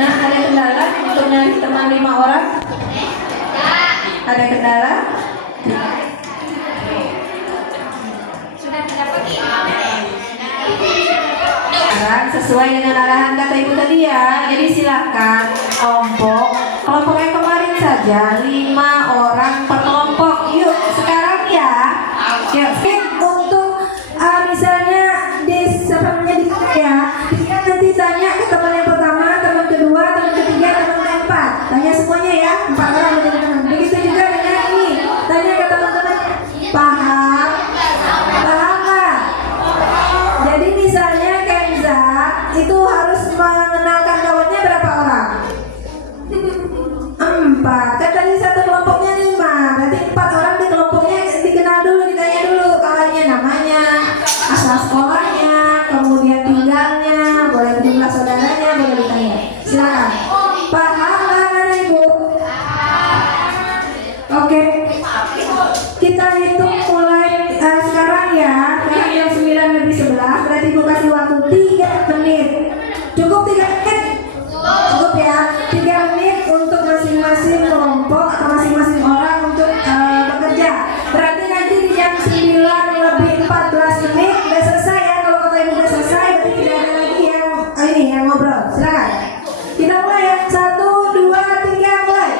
Nah, ada kendala untuk nyari teman 5 orang? Ada kendala? Sudah didapat? Sekarang sesuai dengan arahan kata ibu tadi ya. Jadi silakan kelompok yang kemarin saja 5 orang per kelompok. Yuk sekarang ya. Yuk untuk misalnya ya, nanti tanya ke teman yang pertama, teman kedua, teman ketiga, teman keempat. Tanya semuanya ya, 4 orang menjadi teman. Begitu juga dengan ini. Tanya ke teman-teman, paham? Paham nggak? Jadi misalnya Kenza itu harus mengenalkan kawannya berapa orang? 4. Kan tadi satu kelompoknya 5. Berarti 4 orang di kelompoknya dikenal dulu, ditanya dulu kawannya, namanya, asal sekolahnya, kemudian tinggalnya, boleh jumlah saudaranya, boleh ditanya. Silakan. Paham nggak Ibu? Oke. Kita hitung mulai sekarang ya. Sekarang jam 9:11. Berarti Ibu kasih waktu 3 menit. Cukup 3 menit? Cukup ya. 3 menit untuk masing-masing kelompok atau masing-masing orang untuk bekerja. Berarti nanti di jam 9:14 udah selesai ya. Kalau kata Ibu udah selesai, berarti tidak ada lagi yang ngobrol. Silakan. Kita mulai ya. 1, 2, 3, mulai.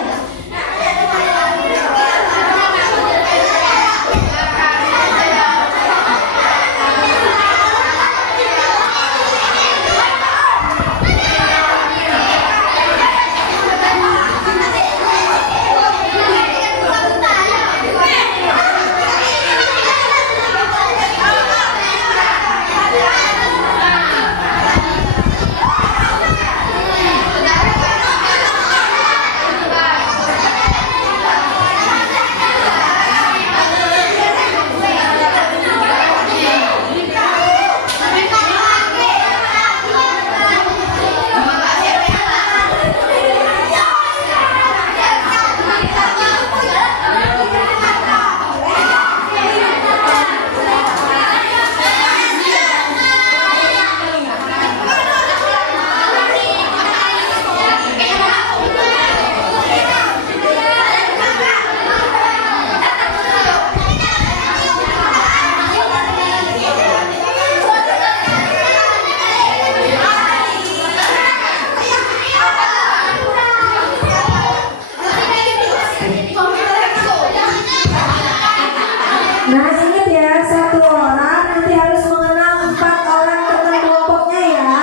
Nah ingat ya, 1 orang nanti harus mengenal 4 orang teman kelompoknya ya.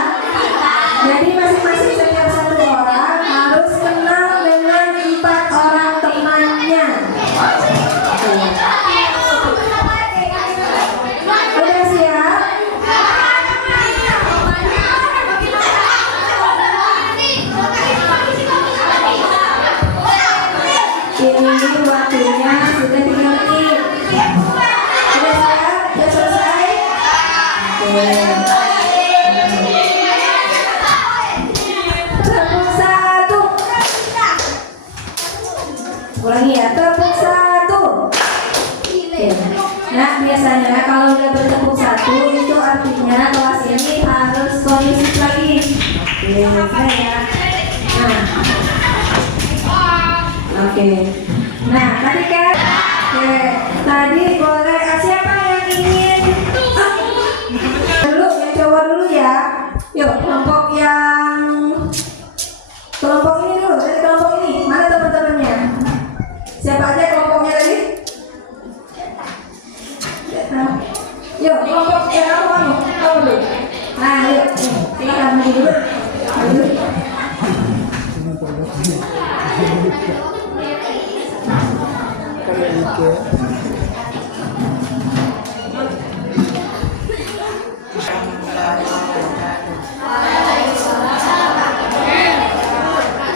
Jadi masing-masing setiap 1 orang harus kenal dengan 4 orang temannya. Udah siap? Ini waktunya sudah 3 menit. Sudah siap? Sudah selesai? Tepuk 1. Ulangi ya, tepuk 1. Nah biasanya kalau udah bertepuk 1 itu artinya kelas ini harus kondusif lagi. Oke, ya. Oke. Nah tadi kan tadi boleh siapa yang ingin dulu, yang cowok dulu ya. Yuk kelompok ini dulu. Dari kelompok ini mana teman-temannya? Siapa aja kelompoknya tadi? Yuk kelompok kamu dulu. Nah yuk silakan dulu.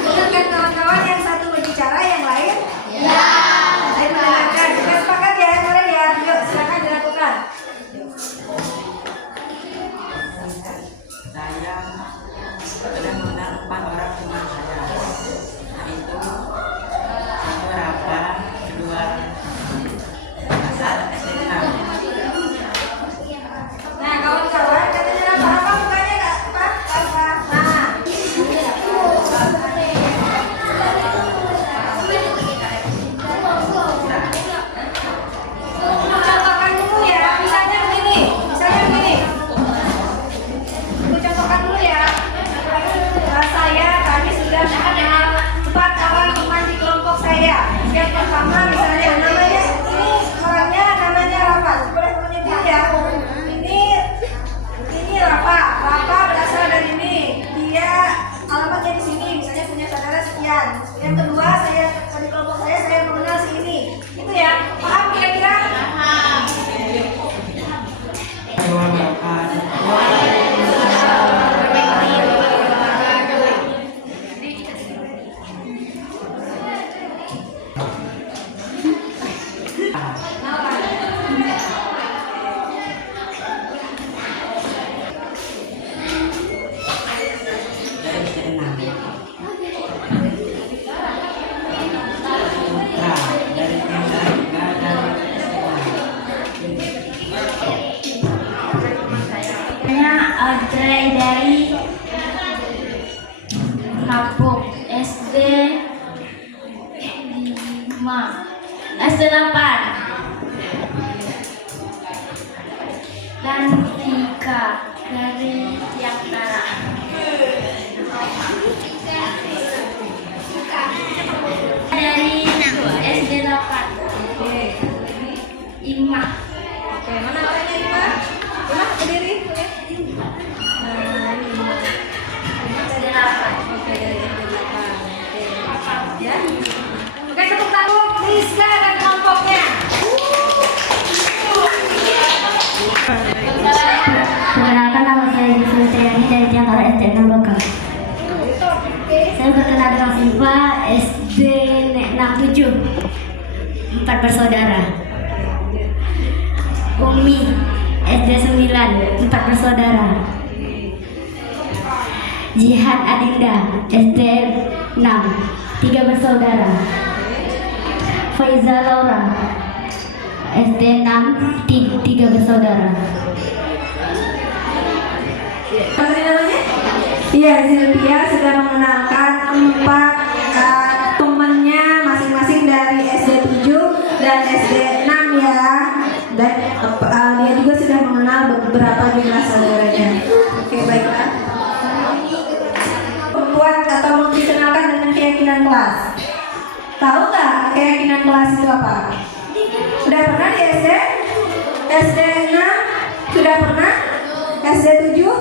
Dengarkan kawan-kawan, yang satu berbicara, yang lain? Ya. Lain mendengarkan. Kita sepakat ya, kemarin ya. Yuk silakan dilakukan. Saya sudah mengenal 4 orang teman saya, yaitu 1 Rafa, 2 Asal SDK. Nah kawan-kawan, katanya apa mukanya Kak? Nah Syifa SD 67, 4 bersaudara. Umi SD 9, 4 bersaudara. Jihan Adinda SD 6, 3 bersaudara. Faiza Laura SD 6, 3 bersaudara. Apa tadi namanya? Iya, Sylvia sudah mengenalkan 4 temannya masing-masing dari SD 7 dan SD 6 ya. Dan dia juga sudah mengenal beberapa jumlah saudaranya. Oke, baiklah. Membuat atau dikenalkan dengan keyakinan kelas. Tahu nggak keyakinan kelas itu apa? Sudah pernah di SD? SD 6? Sudah pernah? SD 7?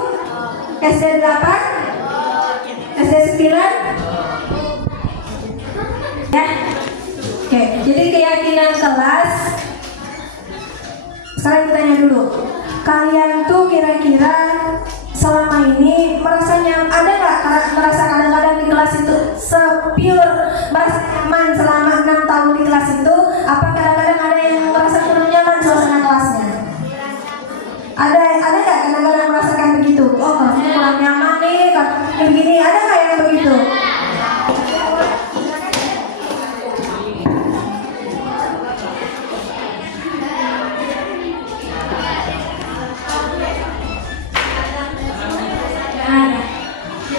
SD 8? SD 9? Ya. Oke, jadi keyakinan kelas. Sekarang kita tanya dulu. Kalian tuh kira-kira selama ini merasa ada nggak merasa kadang-kadang di kelas itu sepure merasa nyaman selama 6 tahun di kelas itu? Apa kadang-kadang ada yang merasa kurang nyaman suasana kelasnya? Ada nggak kadang-kadang merasakan begitu? Oh, kelasnya kurang nyaman nih, kayak begini. Ada nggak yang begitu?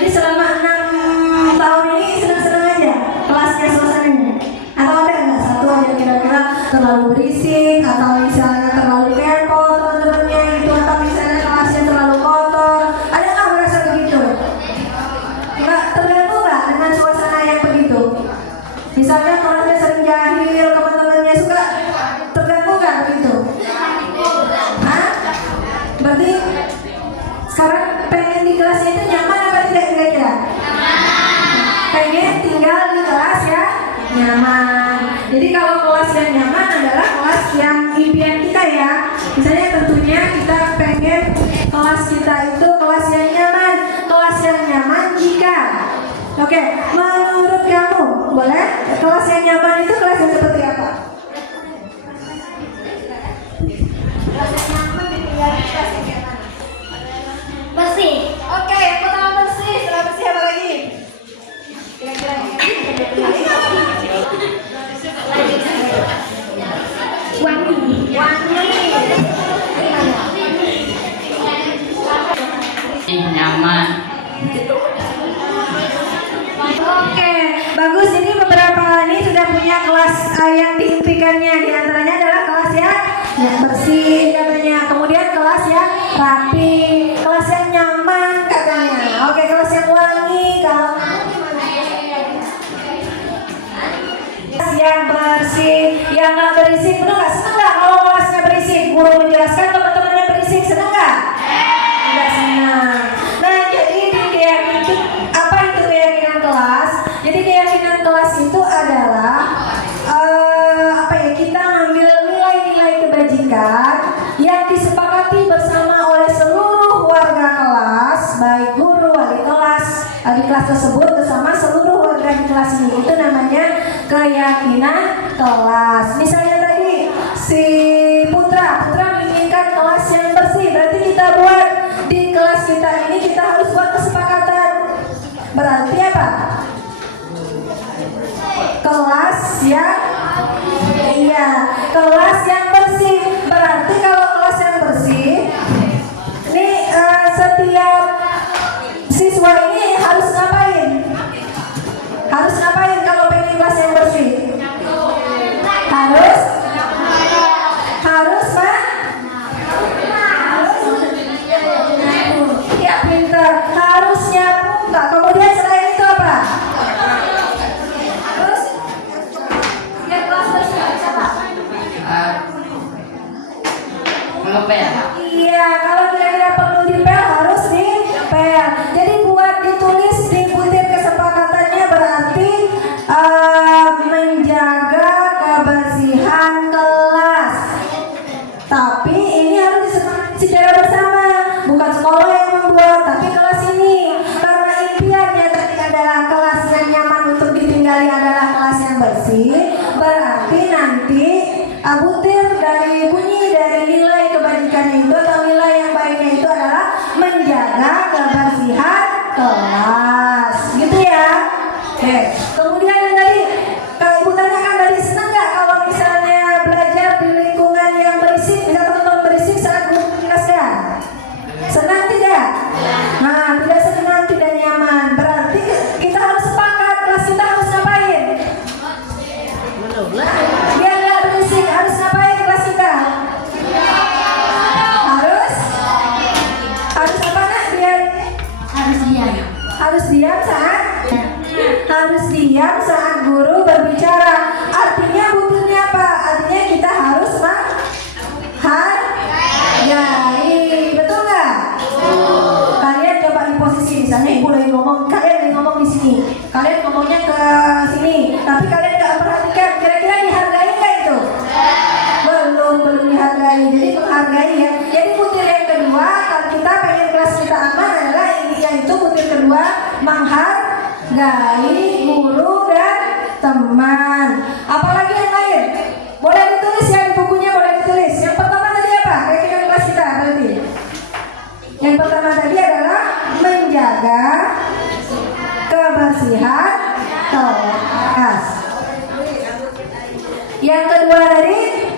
Jadi selama 6 tahun ini senang-senang aja kelasnya suasananya? Atau ada nggak satu yang kira-kira terlalu berisik atau misalnya terlalu kepo teman-temannya gitu, atau misalnya kelasnya terlalu kotor? Ada nggak merasa begitu? Nggak terganggu nggak dengan suasana yang begitu? Misalnya kelasnya sering jahil, teman-temannya suka, terganggu nggak begitu? Hah? Berarti sekarang pengen di kelasnya itu nyaman apa tidak kira-kira? Pengen tinggal di kelas ya nyaman. Jadi kalau kelas yang nyaman adalah kelas yang impian kita ya. Misalnya tentunya kita pengen kelas kita itu kelas yang nyaman. Kelas yang nyaman jika menurut kamu boleh kelas yang nyaman itu kelas yang seperti apa? Kelas yang nyaman ditinggal di kelas yang nyaman. Bersih. Oke, yang pertama bersih. Setelah bersih apa lagi? Kira-kira Wangi. Nyaman. Oke, bagus. Jadi beberapa ini sudah punya kelas yang diimpikannya. Di antaranya adalah kelas yang bersih katanya. Kemudian kelas yang rapi, kelas yang nyaman katanya. Oke, kelas yang wangi. Kalau kelas yang bersih, yang nggak berisik, betul nggak? Seneng nggak kalau kelasnya berisik? Guru menjelaskan, teman-temannya berisik, seneng nggak? Nggak senang. Nah, jadi apa itu keyakinan kelas? Jadi keyakinan kelas itu adalah kita ngambil nilai-nilai kebajikan yang disepakati bersama oleh seluruh warga kelas, baik guru, wali kelas di kelas tersebut bersama seluruh warga di kelas ini. Itu namanya keyakinan kelas. Misalnya tadi si Putra menginginkan kelas yang bersih, berarti kita buat di kelas kita ini kita harus buat kesepakatan. Berarti apa? Kelas yang bersih. Berarti kalau kelas yang bersih, ini setiap siswa ini harus ngapain? Harus ngapain kalau pengen kelas yang bersih? Ya pintar. Harus nyapu nggak? Kemudian selain itu apa? Terus biar kelas bersih apa? butir dari bunyi dari nilai kebajikannya itu atau nilai yang baiknya itu adalah menjaga kebersihan kelas, gitu ya. Oke. Kemudian yang tadi, kalau ibu tanyakan tadi, senang nggak kalau misalnya belajar di lingkungan yang berisik, bisa tonton berisik saat guru menjelaskan? Senang tidak? Nah, tidak senang, tidak nyaman. Berarti kita harus sepakat kelas kita harus ngapain? Biar nggak berisik, harus ngapain kelas kita? Harus apa nak? Biar harus diam saat guru berbicara. Artinya butuhnya apa? Artinya kita harus menghargai, betul nggak? Kalian coba di posisi, misalnya ibu lagi ngomong, kalian lagi ngomong di sini, kalian ngomongnya ke sini, tapi kalian nggak perhatikan, kira-kira dihargai nggak itu? Belum dihargai. Jadi menghargai ya. Jadi butir yang kedua, kalau kita pengen kelas kita aman adalah yaitu butir kedua, menghargai guru dan teman. Apalagi yang lain? Boleh ditulis ya di bukunya, boleh ditulis. Yang pertama tadi apa? Kira-kira kelas kita berarti. Yang pertama tadi adalah menjaga kebersihan kelas. Yang kedua tadi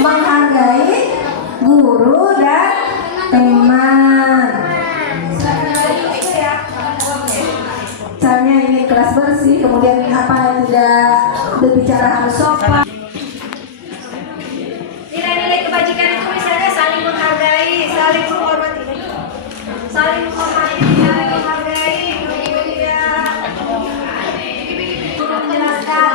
menghargai guru dan teman. Misalnya ini kelas bersih, kemudian apa yang tidak berbicara harus sopan. Nilai-nilai kebajikan itu misalnya saling menghargai, saling menghormati, saling menghargai, kemudian menjelaskan,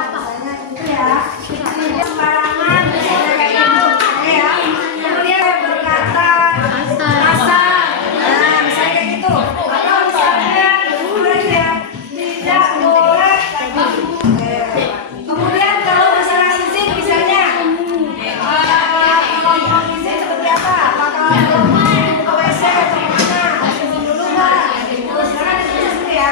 gitu ya. Sembarangan, misalnya kayak gitu, ya. Kemudian berkata kasar, nah misalnya kayak gitu. Atau misalnya ya tidak boleh. Kemudian kalau masalah izin misalnya. Izin seperti apa? Apakah ke WC atau mana? Izin dulu nggak? Silakan ditulis dulu ya.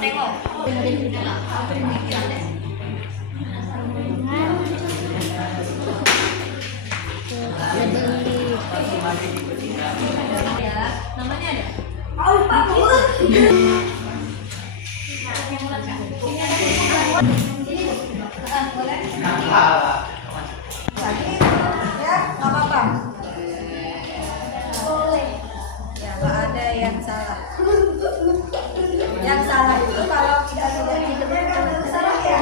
Tengok. Namanya ada? Ya, nggak apa-apa. Ya, nggak ada yang salah. Yang salah itu kalau tidak didengarkan itu salah ya.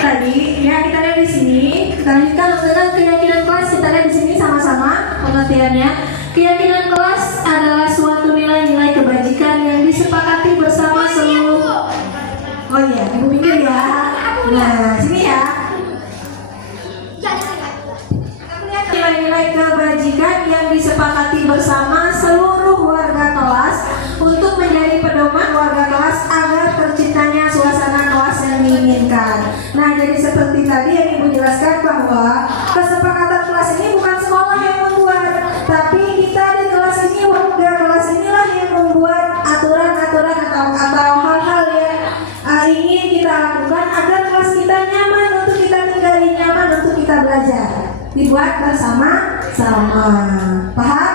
Tadi ya kita lihat di sini, kita lanjutkan dengan keyakinan kelas. Kita lihat di sini sama-sama pengertiannya. Keyakinan kelas adalah suatu nilai-nilai kebajikan yang disepakati bersama seluruh. Oh iya, ibu pikir ya. Nah, sini ya. Nilai-nilai kebajikan yang disepakati bersama seluruh warga kelas untuk menjadi pedoman warga kelas agar terciptanya suasana kelas yang diinginkan. Nah, jadi seperti tadi yang Ibu jelaskan bahwa kesepakatan kelas ini bukan sekolah yang membuat, tapi kita di kelas ini, warga kelas inilah yang membuat aturan-aturan atau hal-hal yang ingin kita lakukan agar kelas kita nyaman untuk kita tinggali, nyaman untuk kita belajar. Dibuat bersama-sama. Paham?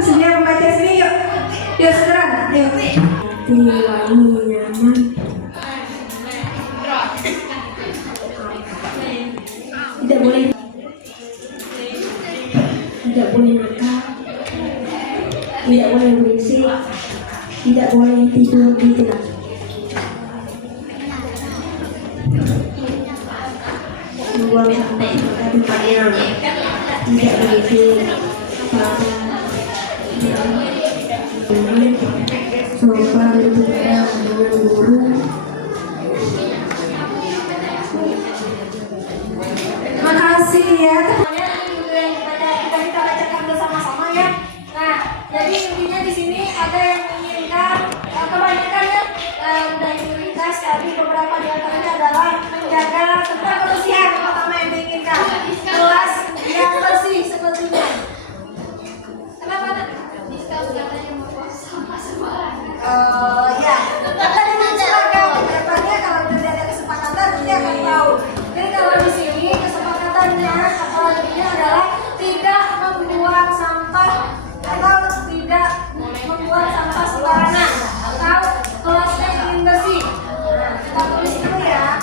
Sedia membaca sini yuk. Yuk segera. Yuk. Nyaman. Tidak boleh nakal, tidak boleh berisik, tidak boleh tidur di kelas. Membuang sampah pada tempatnya, tidak berisik, sopan berbicara dengan guru. Makasih ya. Kita bacakan bersama-sama ya. Nah, jadi intinya di sini ada yang menginginkan kebanyakan ya dari prioritas tadi beberapa di antaranya adalah menjaga tentang kebersihan yang pertama yang diinginkan. Kelas yang bersih sepertinya. Kenapa? Ya, kita dengan seragam. Kedepannya kalau tidak ada kesepakatan nanti akan tahu. Jadi kalau di sini kesepakatannya atau intinya adalah tidak membuang sampah atau tidak membuang sampah sembarangan atau kelasnya ingin bersih. Nah, kita tulis dulu ya.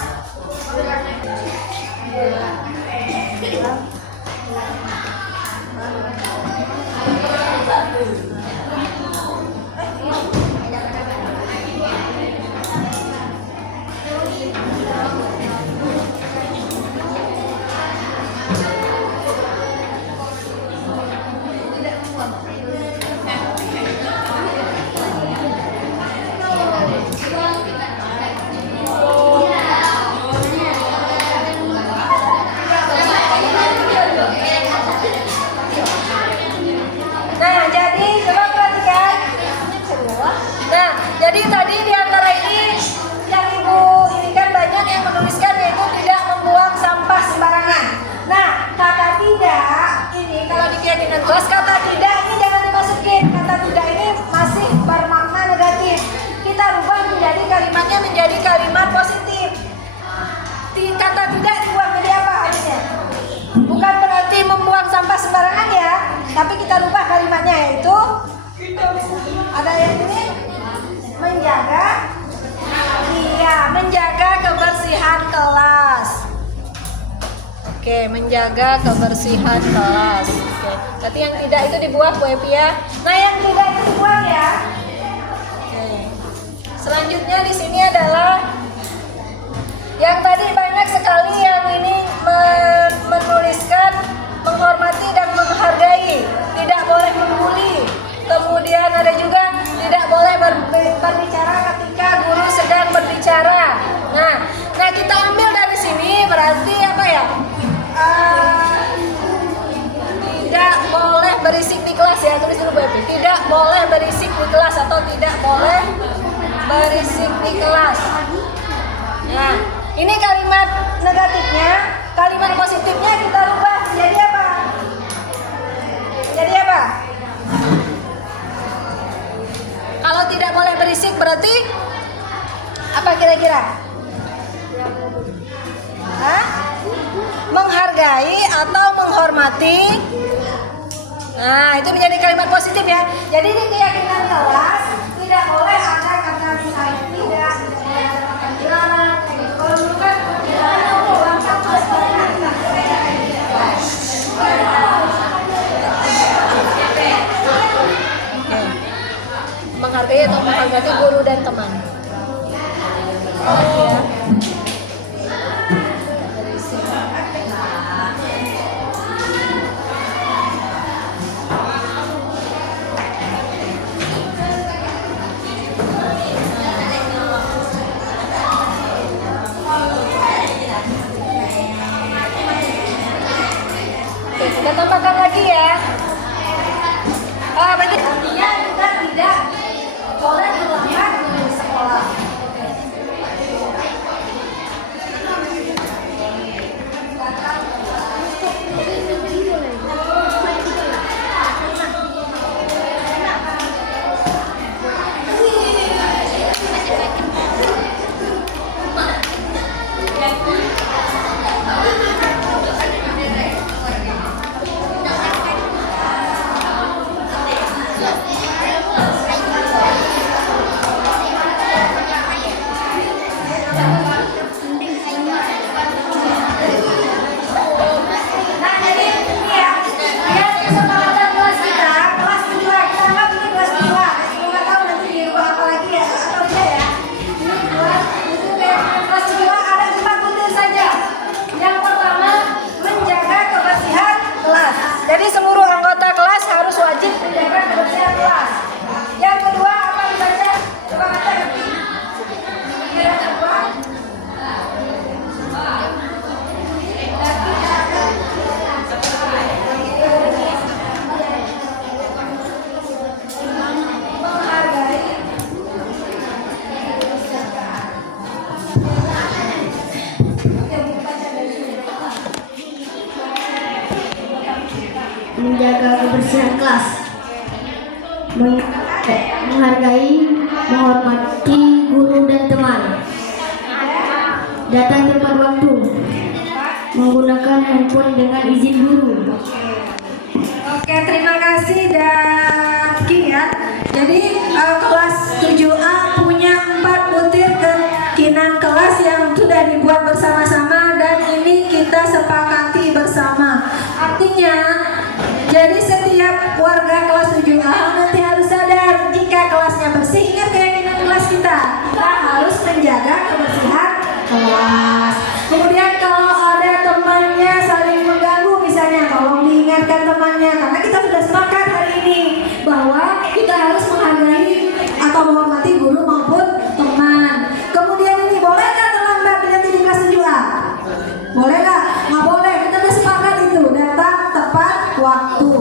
Nah, jadi coba perhatikan. Nah, jadi tadi di antara ini yang Ibu ini kan banyak yang menuliskan yaitu tidak membuang sampah sembarangan. Nah, kata tidak ini kalau di keyakinan kelas kata tidak ini jangan dimasukin. Kata tidak ini masih bermakna negatif. Kita rubah menjadi kalimatnya menjadi kalimat positif. Kata tidak dibuang jadi apa harusnya? Bukan berarti membuang sampah sembarangan ya, tapi kita rubah Oke, menjaga kebersihan kelas. Oke. Berarti yang tidak itu dibuang Bu Epi ya. Nah, yang tidak itu dibuang ya. Oke. Selanjutnya di sini adalah yang tadi banyak sekali yang ini menuliskan menghormati dan menghargai, tidak boleh membuli. Kemudian ada juga tidak boleh berbicara ketika guru sedang berbicara. Nah kita ambil dari sini berarti apa ya? Tidak boleh berisik di kelas ya, tulis dulu Bu Epi. Tidak boleh berisik di kelas atau tidak boleh berisik di kelas. Nah, ini kalimat negatifnya, kalimat positifnya kita rubah jadi apa? Jadi apa? Kalau tidak boleh berisik berarti apa kira-kira? Hah? Menghargai atau menghormati. Nah, itu menjadi kalimat positif ya. Jadi di keyakinan kelas tidak boleh ada kata misalnya tidak boleh ada kata dilarang. Kalau dulu kan tidak ada uang satu menghargai atau menghormati guru dan teman. Ya. Kita tambahkan lagi ya. Berarti artinya kita tidak boleh terlambat di sekolah. Jadi seluruh anggota kelas harus wajib menjaga kebersihan kelas. Yang kedua apa dibaca? Coba baca. Yang kedua. Menjaga kebersihan kelas, menghargai, menghormati guru dan teman, datang tepat waktu, menggunakan handphone dengan izin guru. Oke, terima kasih dan ya. Jadi kelas 7A punya 4 butir keyakinan kelas yang sudah dibuat bersama-sama dan ini kita sepakati bersama. Artinya, jadi setiap warga kelas 7A nanti harus sadar jika kelasnya bersih, ingat keyakinan kelas kita harus menjaga kebersihan kelas. Kemudian kalau ada temannya saling mengganggu misalnya, tolong diingatkan temannya karena kita sudah sepakat hari ini bahwa kita harus menghargai atau menghormati guru maupun teman. Kemudian ini boleh nggak terlambat nanti di kelas 7A? Boleh nggak? Nggak boleh, kita sudah sepakat itu, datang tepat waktu.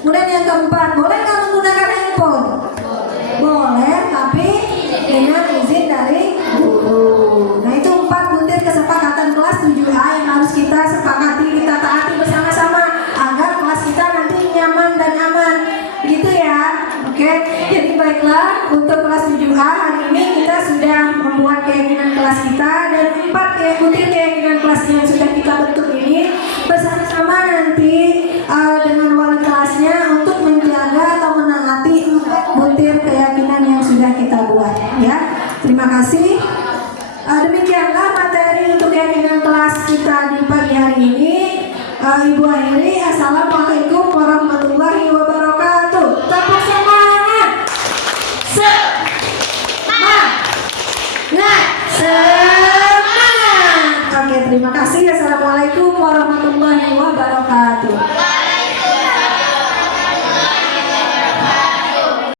Kemudian yang keempat, boleh nggak menggunakan handphone? Boleh, tapi dengan izin dari guru. Nah itu 4 butir kesepakatan kelas 7A yang harus kita sepakati, kita taati bersama-sama agar kelas kita nanti nyaman dan aman, gitu ya. Oke, jadi baiklah untuk kelas 7A hari ini kita sudah membuat keyakinan kelas kita dan 4 butir keyakinan kelas yang sudah kita bentuk ini bersama-sama nanti dengan wali kelasnya